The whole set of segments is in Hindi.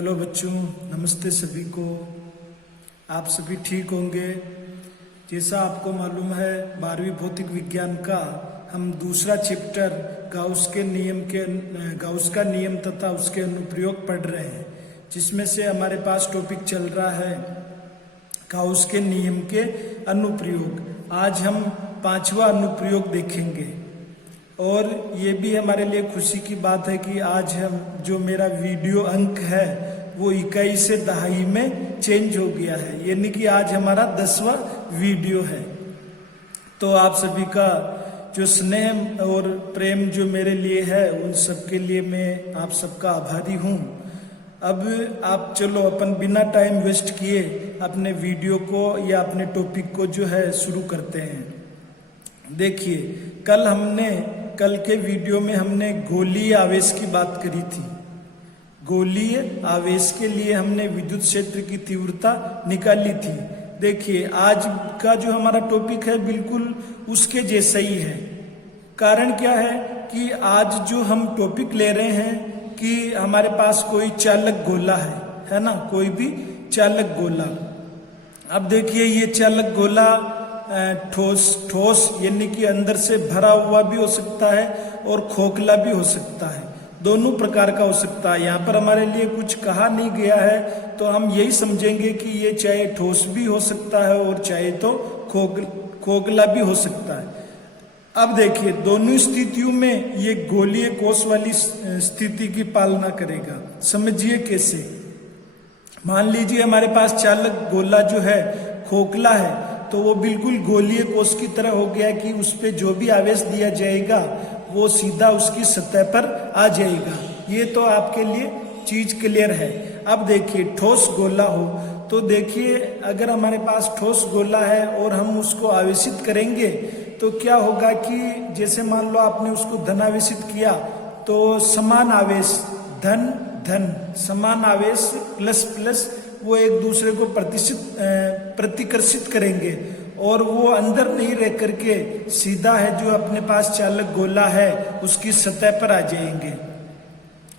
हेलो बच्चों, नमस्ते सभी को। आप सभी ठीक होंगे। जैसा आपको मालूम है, 12वीं भौतिक विज्ञान का हम दूसरा चैप्टर गाउस का नियम तथा उसके अनुप्रयोग पढ़ रहे हैं, जिसमें से हमारे पास टॉपिक चल रहा है गाउस के नियम के अनुप्रयोग। आज हम 5वां अनुप्रयोग देखेंगे और ये भी हमारे लिए खुशी की बात है कि आज हम जो मेरा वीडियो अंक है वो इकाई से दहाई में चेंज हो गया है, यानी कि आज हमारा 10वां वीडियो है। तो आप सभी का जो स्नेह और प्रेम जो मेरे लिए है, उन सब के लिए मैं आप सबका आभारी हूँ। अब आप चलो अपन बिना टाइम वेस्ट किए अपने वीडियो को या अपने टॉपिक को जो है शुरू करते हैं। देखिए, कल के वीडियो में हमने गोलीय आवेश की बात करी थी। गोलीय आवेश के लिए हमने विद्युत क्षेत्र की तीव्रता निकाली थी। देखिए, आज का जो हमारा टॉपिक है बिल्कुल उसके जैसा ही है। कारण क्या है कि आज जो हम टॉपिक ले रहे हैं कि हमारे पास कोई चालक गोला है ना, कोई भी चालक गोला। अब देखिए, ये चालक गोला ठोस यानी कि अंदर से भरा हुआ भी हो सकता है और खोखला भी हो सकता है, दोनों प्रकार का हो सकता है। यहाँ पर हमारे लिए कुछ कहा नहीं गया है, तो हम यही समझेंगे कि ये चाहे ठोस भी हो सकता है और चाहे तो खोखला भी हो सकता है। अब देखिए, दोनों स्थितियों में ये गोलीय कोश वाली स्थिति की पालना करेगा। समझिए कैसे। मान लीजिए हमारे पास चालक गोला जो है खोखला है, तो वो बिल्कुल गोलीय कोश की तरह हो गया कि उस पे जो भी आवेश दिया जाएगा वो सीधा उसकी सतह पर आ जाएगा। ये तो आपके लिए चीज क्लियर है। अब देखिए, ठोस गोला हो तो देखिए, अगर हमारे पास ठोस गोला है और हम उसको आवेशित करेंगे तो क्या होगा कि जैसे मान लो आपने उसको धन आवेशित किया तो समान आवेश धन धन, समान आवेश प्लस प्लस वो एक दूसरे को प्रतिकर्षित करेंगे और वो अंदर नहीं रह करके सीधा है जो अपने पास चालक गोला है उसकी सतह पर आ जाएंगे।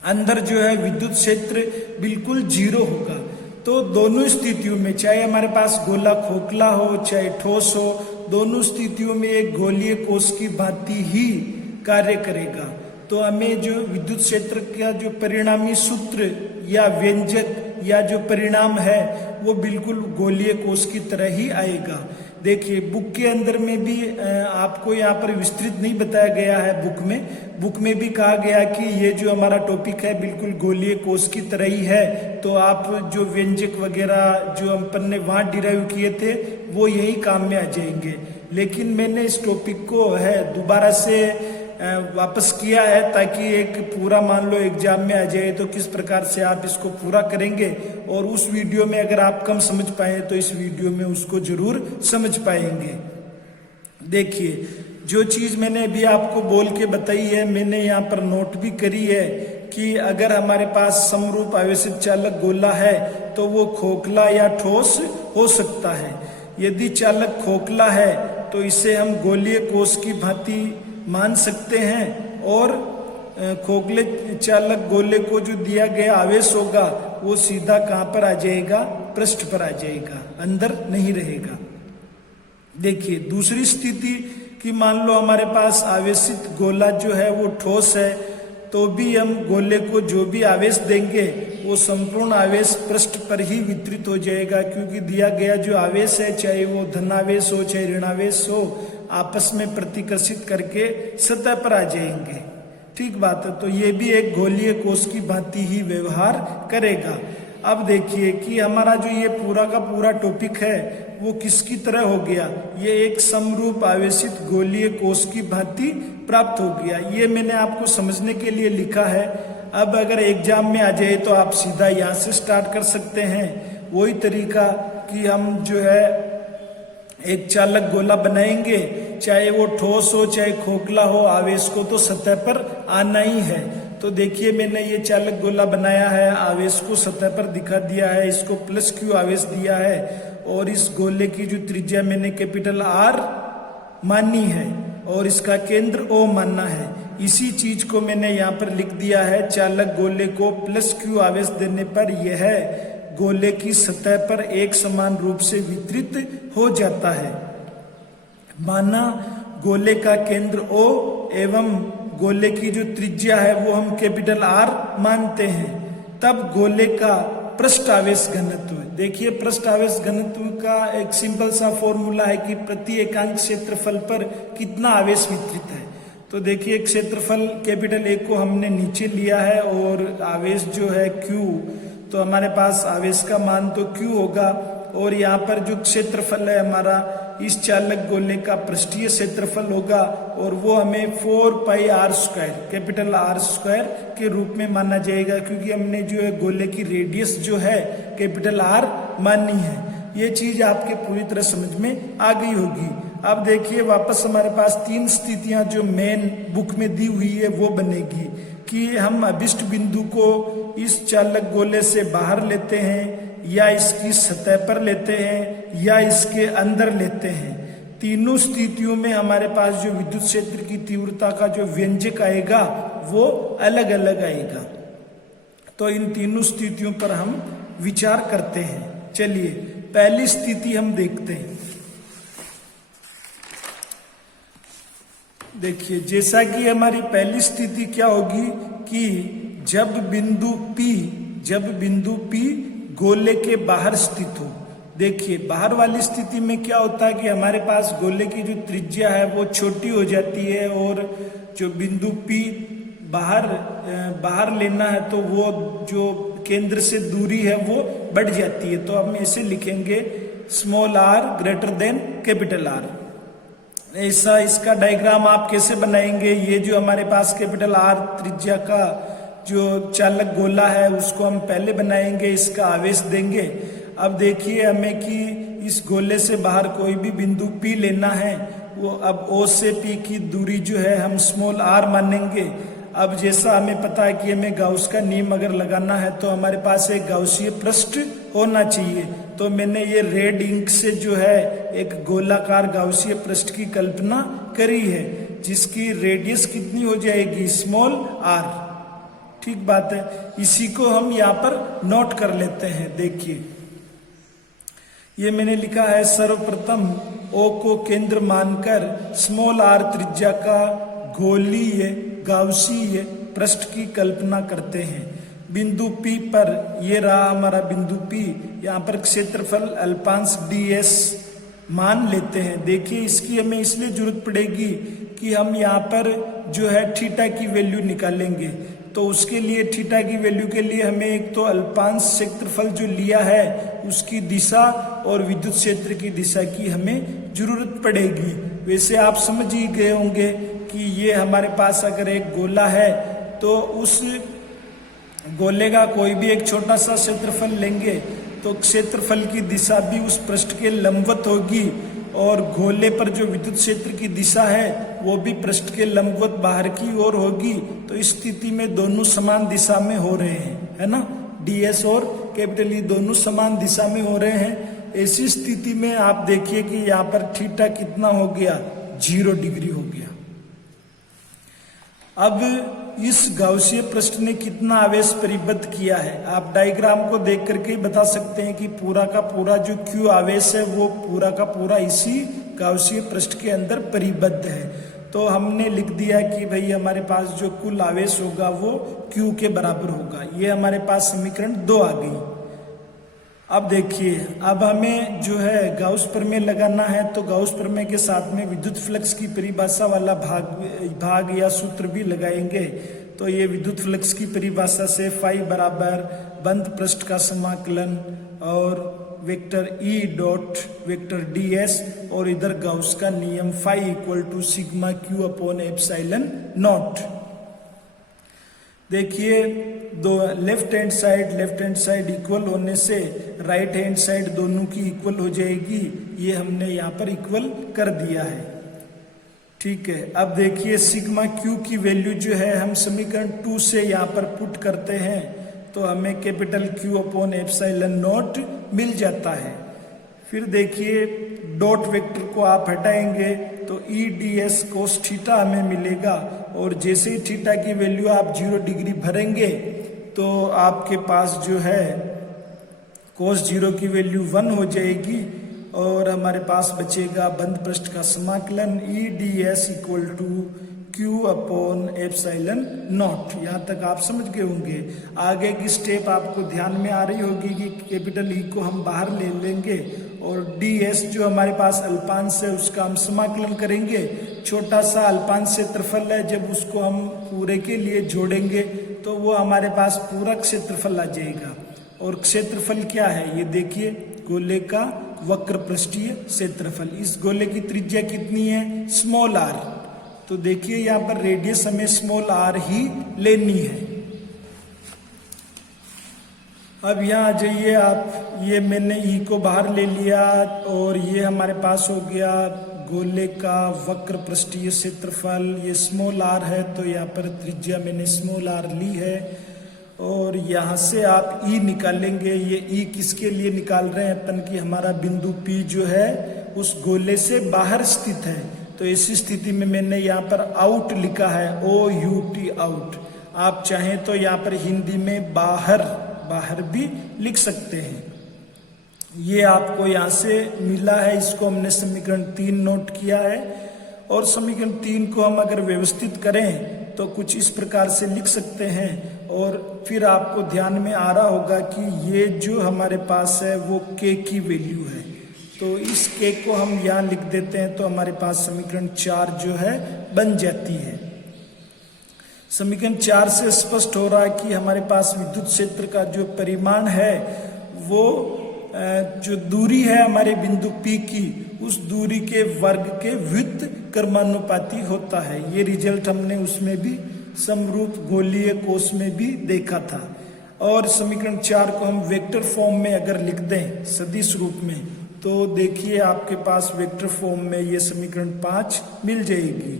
अंदर जो है विद्युत क्षेत्र बिल्कुल 0 होगा। तो दोनों स्थितियों में, चाहे हमारे पास गोला खोखला हो चाहे ठोस हो, दोनों स्थितियों में एक गोलीय कोश की भांति ही कार्य करेगा। तो हमें जो विद्युत क्षेत्र का जो परिणामी सूत्र या व्यंजक या जो परिणाम है वो बिल्कुल गोलीय कोश की तरह ही आएगा। देखिए, बुक के अंदर में भी आपको यहाँ पर विस्तृत नहीं बताया गया है। बुक में भी कहा गया कि ये जो हमारा टॉपिक है बिल्कुल गोलीय कोश की तरह ही है। तो आप जो व्यंजक वगैरह जो अपन ने वहाँ डिराइव किए थे वो यही काम में आ जाएंगे। लेकिन मैंने इस टॉपिक को है दोबारा से वापस किया है ताकि एक पूरा मान लो एग्जाम में आ जाए तो किस प्रकार से आप इसको पूरा करेंगे। और उस वीडियो में अगर आप कम समझ पाए तो इस वीडियो में उसको जरूर समझ पाएंगे। देखिए, जो चीज मैंने अभी आपको बोल के बताई है, मैंने यहाँ पर नोट भी करी है कि अगर हमारे पास समरूप आवेशित चालक गोला है तो वो खोखला या ठोस हो सकता है। यदि चालक खोखला है तो इसे हम गोलीय कोश की भांति मान सकते हैं और खोखले चालक गोले को जो दिया गया आवेश होगा वो सीधा कहाँ पर आ जाएगा, पृष्ठ पर आ जाएगा, अंदर नहीं रहेगा। देखिए, दूसरी स्थिति कि मान लो हमारे पास आवेशित गोला जो है वो ठोस है, तो भी हम गोले को जो भी आवेश देंगे वो संपूर्ण आवेश पृष्ठ पर ही वितरित हो जाएगा, क्योंकि दिया गया जो आवेश है, चाहे वो धनावेश हो चाहे ऋणावेश हो, आपस में प्रतिकर्षित करके सतह पर आ जाएंगे। ठीक बात है। तो ये भी एक गोलीय कोश की भांति ही व्यवहार करेगा। अब देखिए कि हमारा जो ये पूरा का पूरा टॉपिक है वो किसकी तरह हो गया, ये एक समरूप आवेशित गोलीय कोश की भांति प्राप्त हो गया। ये मैंने आपको समझने के लिए लिखा है। अब अगर एग्जाम में आ जाए तो आप सीधा यहाँ से स्टार्ट कर सकते हैं। वही तरीका कि हम जो है एक चालक गोला बनाएंगे, चाहे वो ठोस हो चाहे खोखला हो, आवेश को तो सतह पर आना ही है। तो देखिए, मैंने ये चालक गोला बनाया है, आवेश को सतह पर दिखा दिया है, इसको प्लस Q आवेश दिया है और इस गोले की जो त्रिज्या मैंने कैपिटल R मानी है और इसका केंद्र O मानना है। इसी चीज को मैंने यहाँ पर लिख दिया है। चालक गोले को प्लस Q आवेश देने पर यह गोले की सतह पर एक समान रूप से वितरित हो जाता है। माना गोले का केंद्र O एवं गोले की जो त्रिज्या है वो हम कैपिटल R मानते हैं, तब गोले का पृष्ठ आवेश घनत्व, देखिए पृष्ठ आवेश घनत्व का एक सिंपल सा फॉर्मूला है कि प्रति एकांक क्षेत्रफल पर कितना आवेश वितरित है। तो देखिए क्षेत्रफल कैपिटल A को हमने नीचे लिया है और आवेश जो है Q, तो हमारे पास आवेश का मान तो Q होगा और यहाँ पर जो क्षेत्रफल है हमारा इस चालक गोले का पृष्ठीय क्षेत्रफल होगा और वो हमें 4 पाई r square capital R square के रूप में माना जाएगा, क्योंकि हमने जो है गोले की रेडियस जो है कैपिटल R मानी है। ये चीज आपके पूरी तरह समझ में आ गई होगी। अब देखिए वापस हमारे पास 3 स्थितियां जो मेन बुक में दी हुई है वो बनेगी कि हम अभिष्ट बिंदु को इस चालक गोले से बाहर लेते हैं या इसकी सतह पर लेते हैं या इसके अंदर लेते हैं। तीनों स्थितियों में हमारे पास जो विद्युत क्षेत्र की तीव्रता का जो व्यंजक आएगा वो अलग अलग आएगा। तो इन तीनों स्थितियों पर हम विचार करते हैं। चलिए पहली स्थिति हम देखते हैं। देखिए जैसा कि हमारी पहली स्थिति क्या होगी कि जब बिंदु P गोले के बाहर स्थित हो। देखिए बाहर वाली स्थिति में क्या होता है कि हमारे पास गोले की जो त्रिज्या है वो छोटी हो जाती है और जो बिंदु P बाहर लेना है तो वो जो केंद्र से दूरी है वो बढ़ जाती है। तो हम इसे लिखेंगे small r greater than capital R। ऐसा इसका डायग्राम आप कैसे बनाएंगे, ये जो हमारे पास कैपिटल R त्रिज्या का जो चालक गोला है उसको हम पहले बनाएंगे, इसका आवेश देंगे। अब देखिए हमें कि इस गोले से बाहर कोई भी बिंदु P लेना है, वो अब O से P की दूरी जो है हम स्मॉल r मानेंगे। अब जैसा हमें पता है कि हमें गाउस का नियम अगर लगाना है तो हमारे पास एक गाउसीय पृष्ठ होना चाहिए। तो मैंने ये रेड इंक से जो है एक गोलाकार गाउसीय पृष्ठ की कल्पना करी है जिसकी रेडियस कितनी हो जाएगी स्मॉल r। ठीक बात है, इसी को हम यहाँ पर नोट कर लेते हैं। देखिए ये मैंने लिखा है सर्वप्रथम O को केंद्र मानकर स्मॉल r त्रिज्या का गोलीय गाउसीय पृष्ठ की कल्पना करते हैं। बिंदु P पर, ये रहा हमारा बिंदु P, यहाँ पर क्षेत्रफल अल्पांश ds मान लेते हैं। देखिए इसकी हमें इसलिए जरूरत पड़ेगी कि हम यहाँ पर जो है थीटा की वैल्यू निकालेंगे। तो उसके लिए थीटा की वैल्यू के लिए हमें एक तो अल्पांश क्षेत्रफल जो लिया है उसकी दिशा और विद्युत क्षेत्र की दिशा की हमें जरूरत पड़ेगी। वैसे आप समझ ही गए होंगे कि ये हमारे पास अगर एक गोला है तो उस गोले का कोई भी एक छोटा सा क्षेत्रफल लेंगे तो क्षेत्रफल की दिशा भी उस पृष्ठ के लंबवत होगी और गोले पर जो विद्युत क्षेत्र की दिशा है वो भी पृष्ठ के लंबवत बाहर की ओर होगी। तो इस स्थिति में दोनों समान दिशा में हो रहे हैं, है ना, ds और कैपिटल E दोनों समान दिशा में हो रहे हैं। ऐसी स्थिति में आप देखिए कि यहाँ पर थीटा कितना हो गया, 0 डिग्री हो गया। अब इस गाउसीय पृष्ठ ने कितना आवेश परिबद्ध किया है, आप डायग्राम को देख करके ही बता सकते हैं कि पूरा का पूरा जो Q आवेश है वो पूरा का पूरा इसी गाउसीय पृष्ठ के अंदर परिबद्ध है। तो हमने लिख दिया कि भाई हमारे पास जो कुल आवेश होगा वो Q के बराबर होगा। ये हमारे पास समीकरण 2 आ गई। अब देखिए अब हमें जो है गाउस प्रमेय लगाना है, तो गाउस प्रमेय के साथ में विद्युत फ्लक्स की परिभाषा वाला भाग या सूत्र भी लगाएंगे। तो ये विद्युत फ्लक्स की परिभाषा से फाई बराबर बंद पृष्ठ का समाकलन और vector E dot vector ds और इधर गाउस का नियम phi equal to sigma Q upon epsilon naught. देखिए दो लेफ्ट हैंड साइड इक्वल होने से राइट हैंड साइड दोनों की इक्वल हो जाएगी। ये हमने यहाँ पर इक्वल कर दिया है, ठीक है। अब देखिए सिग्मा Q की वैल्यू जो है हम समीकरण 2 से यहाँ पर पुट करते हैं तो हमें capital Q upon epsilon naught मिल जाता है। फिर देखिए डॉट वेक्टर को आप हटाएंगे तो ई डी एस कोस थीटा हमें मिलेगा। और जैसे ही थीटा की वैल्यू आप 0 डिग्री भरेंगे तो आपके पास जो है कोस 0 की वैल्यू 1 हो जाएगी और हमारे पास बचेगा बंद पृष्ठ का समाकलन E D S equal to Q upon epsilon naught. यहाँ तक आप समझ गए होंगे। आगे की स्टेप आपको ध्यान में आ रही होगी कि कैपिटल ई को हम बाहर ले लेंगे और डी एस जो हमारे पास अल्पांश है उसका हम समाकलन करेंगे। छोटा सा अल्पांश क्षेत्रफल है, जब उसको हम पूरे के लिए जोड़ेंगे तो वो हमारे पास पूरा क्षेत्रफल आ जाएगा। और क्षेत्रफल क्या है ये देखिए, गोले का वक्र पृष्ठीय क्षेत्रफल। इस गोले की त्रिज्या कितनी है? Small R. तो देखिए यहाँ पर रेडियस हमें स्मॉल आर ही लेनी है। अब यहाँ आ जाइए आप, ये मैंने ई को बाहर ले लिया और ये हमारे पास हो गया गोले का वक्र पृष्ठीय क्षेत्रफल। ये स्मॉल आर है तो यहाँ पर त्रिज्या मैंने स्मॉल आर ली है। और यहाँ से आप ई निकालेंगे। ये ई किसके लिए निकाल रहे हैं अपन की हमारा बिंदु पी जो है उस गोले से बाहर स्थित है। तो इसी स्थिति में मैंने यहाँ पर आउट लिखा है, ओ यू टी आउट। आप चाहें तो यहाँ पर हिंदी में बाहर बाहर भी लिख सकते हैं। ये आपको यहाँ से मिला है, इसको हमने समीकरण 3 नोट किया है। और समीकरण 3 को हम अगर व्यवस्थित करें तो कुछ इस प्रकार से लिख सकते हैं। और फिर आपको ध्यान में आ रहा होगा कि ये जो हमारे पास है वो के की वैल्यू है, तो इस के को हम यहाँ लिख देते हैं तो हमारे पास समीकरण 4 जो है बन जाती है। समीकरण 4 से स्पष्ट हो रहा है कि हमारे पास विद्युत क्षेत्र का जो परिमाण है वो जो दूरी है हमारे बिंदु P की, उस दूरी के वर्ग के व्युत्त क्रमानुपाती होता है। ये रिजल्ट हमने उसमें भी समरूप गोलीय कोश में भी देखा था। और समीकरण 4 को हम वेक्टर फॉर्म में अगर लिख दें सदिश रूप में तो देखिए आपके पास वेक्टर फॉर्म में ये समीकरण 5 मिल जाएगी।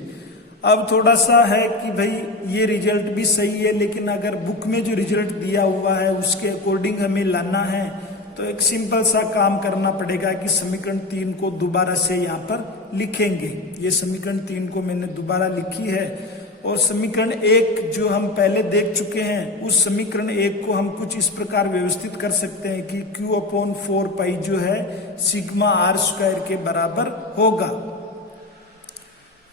अब थोड़ा सा है कि भाई ये रिजल्ट भी सही है, लेकिन अगर बुक में जो रिजल्ट दिया हुआ है उसके अकॉर्डिंग हमें लाना है तो एक सिंपल सा काम करना पड़ेगा कि समीकरण 3 को दोबारा से यहाँ पर लिखेंगे। ये समीकरण 3 को मैंने दोबारा लिखी है। और समीकरण 1 जो हम पहले देख चुके हैं उस समीकरण 1 को हम कुछ इस प्रकार व्यवस्थित कर सकते हैं कि Q अपॉन 4 पाई जो है सिग्मा आर स्क्वायर के बराबर होगा।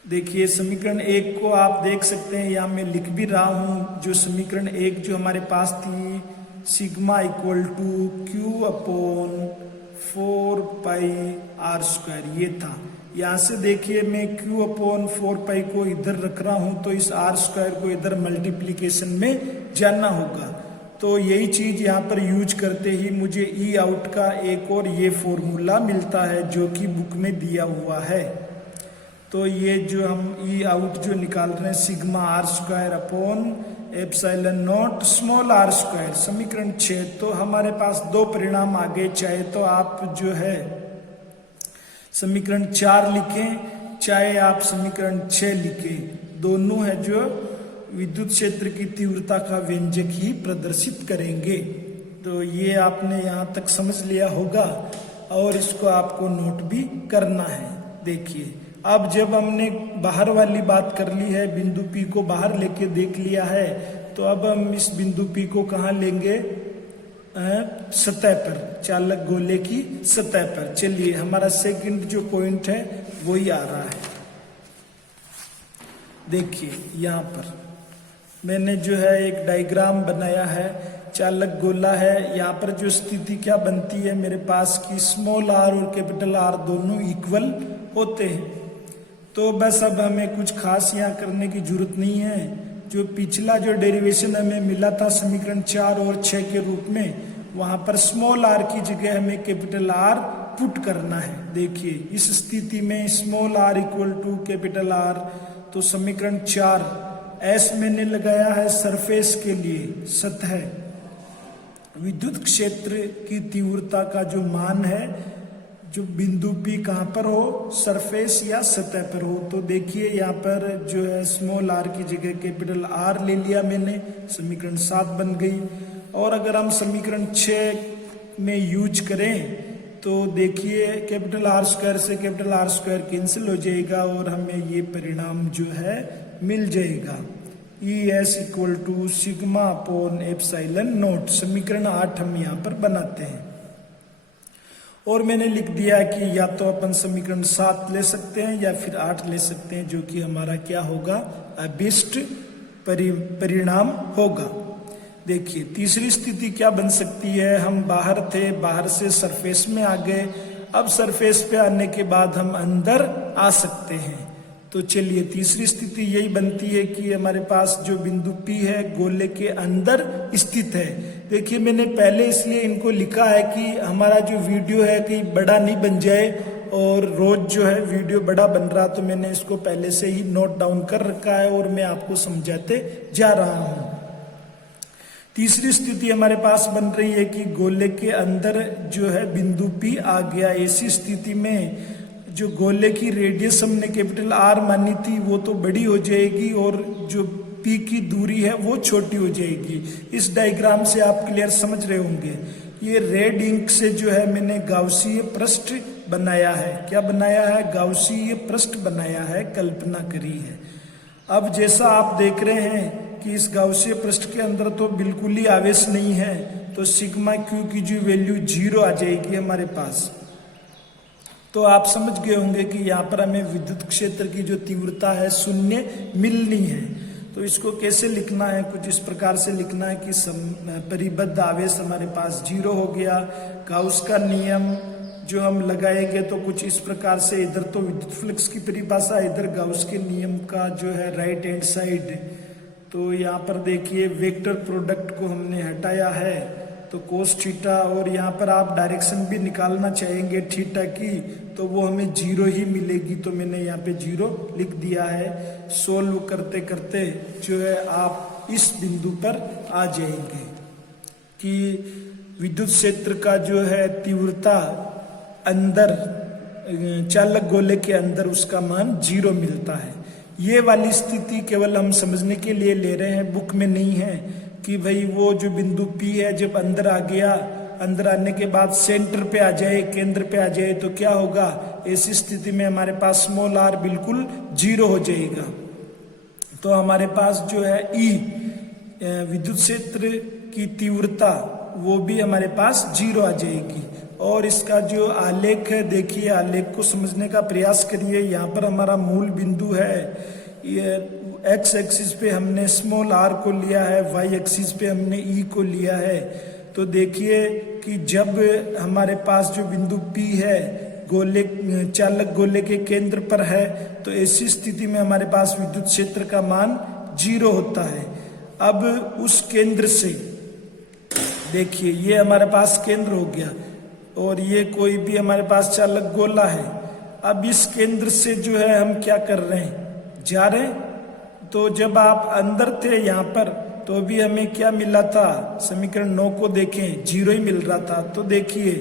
देखिए समीकरण 1 को आप देख सकते हैं, यहाँ मैं लिख भी रहा हूं। जो समीकरण 1 जो हमारे पास थी sigma equal to Q upon 4 pi R square, ये था। यहाँ से देखिए मैं Q अपॉन 4 पाई को इधर रख रहा हूं तो इस आर स्क्वायर को इधर मल्टीप्लीकेशन में जानना होगा। तो यही चीज यहाँ पर यूज करते ही मुझे ई आउट का एक और ये फॉर्मूला मिलता है जो कि बुक में दिया हुआ है। तो ये जो हम ई आउट जो निकाल रहे हैं sigma R square upon epsilon naught small R square, समीकरण 6। तो हमारे पास दो परिणाम आ गए। चाहे तो आप जो है समीकरण 4 लिखें, चाहे आप समीकरण 6 लिखें, दोनों है जो विद्युत क्षेत्र की तीव्रता का व्यंजक ही प्रदर्शित करेंगे। तो ये आपने यहाँ तक समझ लिया होगा और इसको आपको नोट भी करना है। देखिए अब जब हमने बाहर वाली बात कर ली है, बिंदु P को बाहर लेके देख लिया है, तो अब हम इस बिंदु P को कहाँ लेंगे? सतह पर, चालक गोले की सतह पर। चलिए हमारा सेकंड जो पॉइंट है वही आ रहा है। देखिए यहाँ पर मैंने जो है एक डायग्राम बनाया है। चालक गोला है, यहाँ पर जो स्थिति क्या बनती है मेरे पास की स्मॉल आर और कैपिटल आर दोनों इक्वल होते हैं। तो बस अब हमें कुछ खास यहाँ करने की जरूरत नहीं है। जो पिछला जो डेरिवेशन हमें मिला था समीकरण 4 और 6 के रूप में, वहां पर स्मॉल आर की जगह हमें कैपिटल आर पुट करना है। देखिए इस स्थिति में small R equal to capital R, तो समीकरण 4 एस मैंने लगाया है सरफेस के लिए, सतह। विद्युत क्षेत्र की तीव्रता का जो मान है, जो बिंदु P कहाँ पर हो, सरफेस या सतह पर हो। तो देखिए यहाँ पर जो है स्मॉल आर की जगह कैपिटल आर ले लिया मैंने, समीकरण 7 बन गई। और अगर हम समीकरण 6 में यूज करें तो देखिए कैपिटल आर स्क्वायर से कैपिटल आर स्क्वायर कैंसिल हो जाएगा और हमें ये परिणाम जो है मिल जाएगा। ES equal to sigma upon epsilon naught. समीकरण 8 हम यहाँ पर बनाते हैं और मैंने लिख दिया कि या तो अपन समीकरण 7 ले सकते हैं या फिर 8 ले सकते हैं, जो कि हमारा क्या होगा, अभिष्ट परिणाम होगा। देखिए तीसरी स्थिति क्या बन सकती है, हम बाहर थे, बाहर से सरफेस में आ गए, अब सरफेस पे आने के बाद हम अंदर आ सकते हैं। तो चलिए तीसरी स्थिति यही बनती है कि हमारे पास जो बिंदु P है गोले के अंदर स्थित है। देखिए मैंने पहले इसलिए इनको लिखा है कि हमारा जो वीडियो है कहीं बड़ा नहीं बन जाए, और रोज जो है वीडियो बड़ा बन रहा, तो मैंने इसको पहले से ही नोट डाउन कर रखा है और मैं आपको समझाते जा रहा हूं। तीसरी स्थिति हमारे पास बन रही है कि गोले के अंदर जो है बिंदु P आ गया। ऐसी स्थिति में जो गोले की रेडियस हमने कैपिटल R मानी थी वो तो बड़ी हो जाएगी और जो P की दूरी है वो छोटी हो जाएगी। इस डायग्राम से आप क्लियर समझ रहे होंगे। ये रेड इंक से जो है मैंने गाउसीय पृष्ठ बनाया है। क्या बनाया है, गाउसीय पृष्ठ बनाया है, कल्पना करी है। अब जैसा आप देख रहे हैं कि इस गाउसीय पृष्ठ के अंदर तो बिल्कुल ही आवेश नहीं है, तो सिग्मा क्यू की जो वैल्यू 0 आ जाएगी हमारे पास। तो आप समझ गए होंगे कि यहाँ पर हमें विद्युत क्षेत्र की जो तीव्रता है 0 मिलनी है। तो इसको कैसे लिखना है, कुछ इस प्रकार से लिखना है कि परिबद्ध आवेश हमारे पास 0 हो गया। गाउस का नियम जो हम लगाएंगे तो कुछ इस प्रकार से, इधर तो विद्युत फ्लक्स की परिभाषा, इधर गाउस के नियम का जो है राइट हैंड साइड। तो यहाँ पर देखिए वेक्टर प्रोडक्ट को हमने हटाया है, तो कोस थीटा, और यहाँ पर आप डायरेक्शन भी निकालना चाहेंगे थीटा की, तो वो हमें 0 ही मिलेगी। तो मैंने यहाँ पे 0 लिख दिया है। सोल्व करते करते जो है आप इस बिंदु पर आ जाएंगे कि विद्युत क्षेत्र का जो है तीव्रता अंदर चालक गोले के अंदर उसका मान 0 मिलता है। ये वाली स्थिति केवल हम समझने के लिए ले रहे हैं, बुक में नहीं है कि भाई वो जो बिंदु P है जब अंदर आ गया, अंदर आने के बाद सेंटर पे आ जाए, केंद्र पे आ जाए, तो क्या होगा, ऐसी स्थिति में हमारे पास स्मॉल r बिल्कुल 0 हो जाएगा। तो हमारे पास जो है E विद्युत क्षेत्र की तीव्रता वो भी हमारे पास 0 आ जाएगी। और इसका जो आलेख है, देखिए आलेख को समझने का प्रयास करिए। यहाँ पर हमारा मूल बिंदु है, ये एक्स एक्सिस पे हमने स्मॉल r को लिया है, वाई एक्सिस पे हमने E को लिया है। तो देखिए कि जब हमारे पास जो बिंदु P है गोले चालक गोले के केंद्र पर है, तो ऐसी स्थिति में हमारे पास विद्युत क्षेत्र का मान 0 होता है। अब उस केंद्र से देखिए ये हमारे पास केंद्र हो गया और ये कोई भी हमारे पास चालक गोला है। अब इस केंद्र से जो है हम क्या कर रहे हैं, जा रहे हैं। तो जब आप अंदर थे यहाँ पर तो भी हमें क्या मिला था, समीकरण 9 को देखें 0 ही मिल रहा था। तो देखिए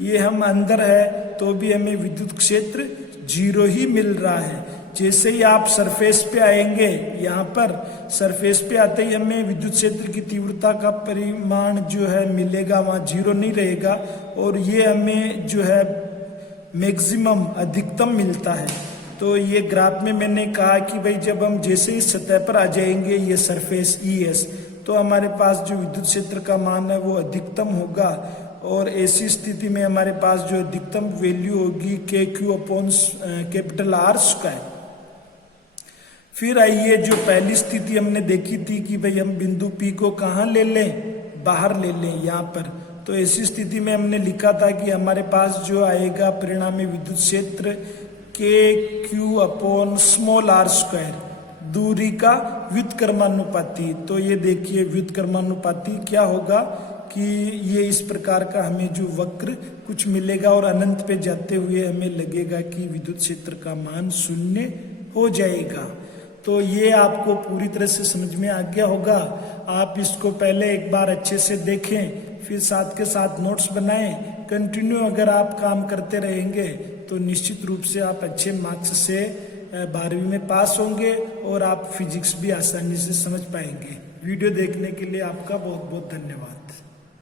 ये हम अंदर है तो भी हमें विद्युत क्षेत्र 0 ही मिल रहा है। जैसे ही आप सरफेस पे आएंगे, यहाँ पर सरफेस पे आते ही हमें विद्युत क्षेत्र की तीव्रता का परिमाण जो है मिलेगा, वहाँ 0 नहीं रहेगा और ये हमें जो है मैक्सिमम अधिकतम मिलता है। तो ये ग्राफ में मैंने कहा कि भाई जब हम जैसे ही सतह पर आ जाएंगे ये सरफेस ES, तो हमारे पास जो विद्युत क्षेत्र का मान है वो अधिकतम होगा। और ऐसी स्थिति में हमारे पास जो अधिकतम वैल्यू होगी KQ upon capital R square. फिर आइए जो पहली स्थिति हमने देखी थी कि भाई हम बिंदु P को कहाँ ले लें, बाहर ले लें यहाँ पर। तो ऐसी स्थिति में हमने लिखा था कि हमारे पास जो आएगा परिणामी विद्युत क्षेत्र KQ upon small r square, दूरी का व्युत्क्रमानुपाती। तो ये देखिए व्युत्क्रमानुपाती क्या होगा कि ये इस प्रकार का हमें जो वक्र कुछ मिलेगा और अनंत पे जाते हुए हमें लगेगा कि विद्युत क्षेत्र का मान 0 हो जाएगा। तो ये आपको पूरी तरह से समझ में आ गया होगा। आप इसको पहले एक बार अच्छे से देखें, फिर साथ के साथ नोट्स बनाएं। कंटिन्यू अगर आप काम करते रहेंगे तो निश्चित रूप से आप अच्छे मार्क्स से 12वीं में पास होंगे और आप फिजिक्स भी आसानी से समझ पाएंगे। वीडियो देखने के लिए आपका बहुत बहुत धन्यवाद।